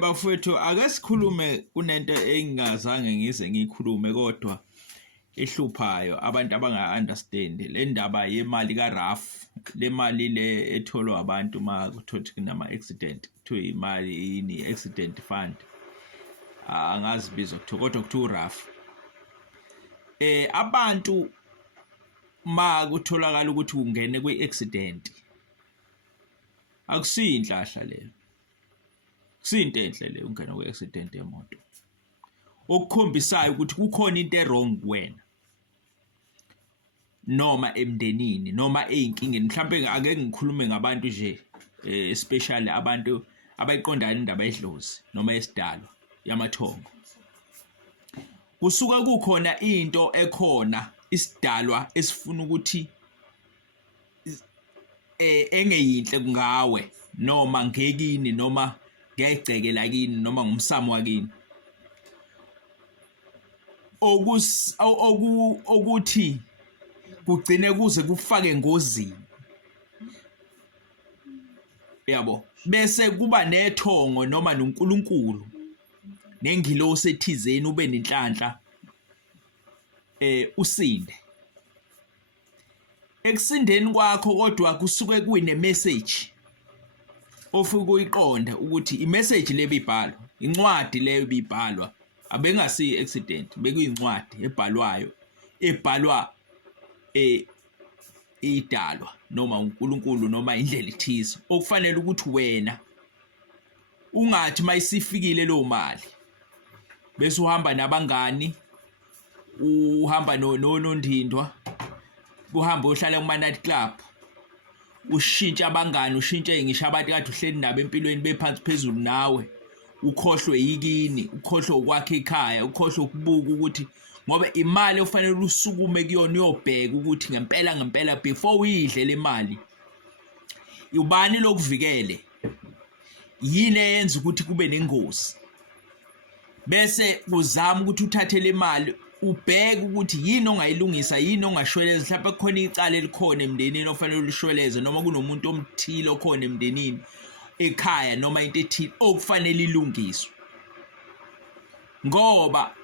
Bafowethu ake sikhulume kunento engingazange ngize ngiyikhulume kodwa ehluphayo abantu abanga-understand le ndaba yemali kaRAF, le mali le etholwa abantu uma kuthothi kunama-accident kuthiwa imali yini accident fund, angazi bizo kuthiwa kodwa kuthiwa uRAF. Abantu ma kutholakala ukuthi ungene kwi-accident akusiyo inhlahla leyo, kusinto enhle le ungena kwi-accident yemoto okukhombisayo ukuthi kukhona into e-wrong kuwena noma emndenini noma ezinkingeni. Mhlawumbe ake ngikhulume ngabantu nje especially abantu abayiqondana indaba yedlozi noma yesidalwa yamathongo. Kusuka kukhona into ekhona isidalwa esifuna ukuthi engeyinhle ngawe noma ngekini noma ngiyayigcekela kini noma ngumsamo wakini, okuthi kugcine kuze kufake engozini, yabo, bese kuba nethongo noma noNkulunkulu nengilosi ethizeni ube nenhlanhla usinde ekusindeni kwakho, kodwa kusuke kuyine message ofika uyiqonda ukuthi imessage le bibhalwa, incwadi leyo bibhalwa, abengasi accident, bekuyincwadi ebhalwayo ebhalwa idalwa noma uNkulunkulu noma indlela ethize okufanele ukuthi wena ungathi mayisifikile lo mali bese uhamba nabangani, uhamba nonondindwa, uhamba uhlala kuma night club, ushintsha abangani, ushintshe ngisho abantu kade uhleli nabo empilweni bephansi phezulu nawe, ukhohlwe yikini, ukhohlwe ukwakhe ekhaya, ukhohlwe ukubuka ukuthi ngoba imali ofanele usukume kuyona uyobheka ukuthi ngempela before uyidle le mali ubani lokuvikele, yini eyenza ukuthi kube nengozi, bese uzama ukuthi uthathe le mali ubheke ukuthi yini ongayilungisa, yini ongashweleza. Mhlawumbe kukhona icala elikhona emndenini ofanele ulishweleze noma kunomuntu omthile okhona emndenini ekhaya noma into ethile okufanele ilungiswe, ngoba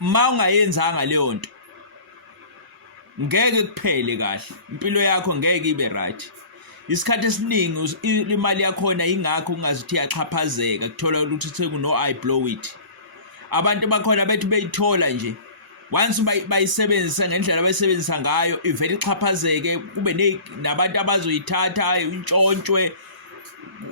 ma ungayenzanga leyo nto ngeke kuphele kahle, impilo yakho ngeke ibe right. Isikhathi esiningi imali yakhona ingakho ungazithi yaxhaphazeka, kuthola ukuthi sekuno I blow it. Abantu bakhona bethi beyithola nje once bayisebenzisa ngendlela abayisebenzisa ngayo ivele ixhaphazeke, kube nabantu abazoyithatha intshontshwe,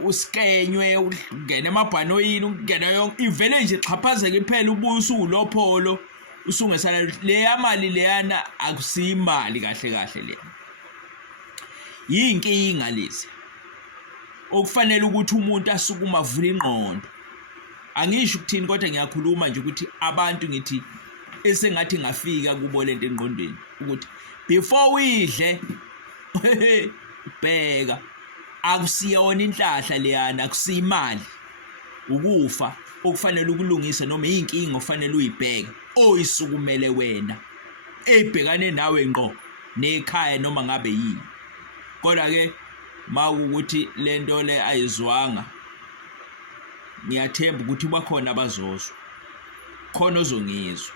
uskenywe, ungene emabhanoyini, ungena yonke ivele nje ixhaphazeke iphela, ubuso ulopholo usungesala le mali leyana akusiyimali kahle le, yinkinga lezi okufanele ukuthi umuntu asukuma avule ingqondo. Angisho ukuthini kodwa ngiyakhuluma nje ukuthi abantu ngithi esengathi ngafika kubo lento engqondweni ukuthi before uyidle bheka, akusiyona inhlahla leyana, akusiyimali, ukufa okufanele ukulungisa noma inkinga ofanele uyibheke oyisukumele wena ebhekane nawe ngqo nekhaya noma ngabe yini. Kodwa ke mawukuthi lento le ayizwanga, ngiyathemba ukuthi bakhona abazozwa, khona ozongizwa.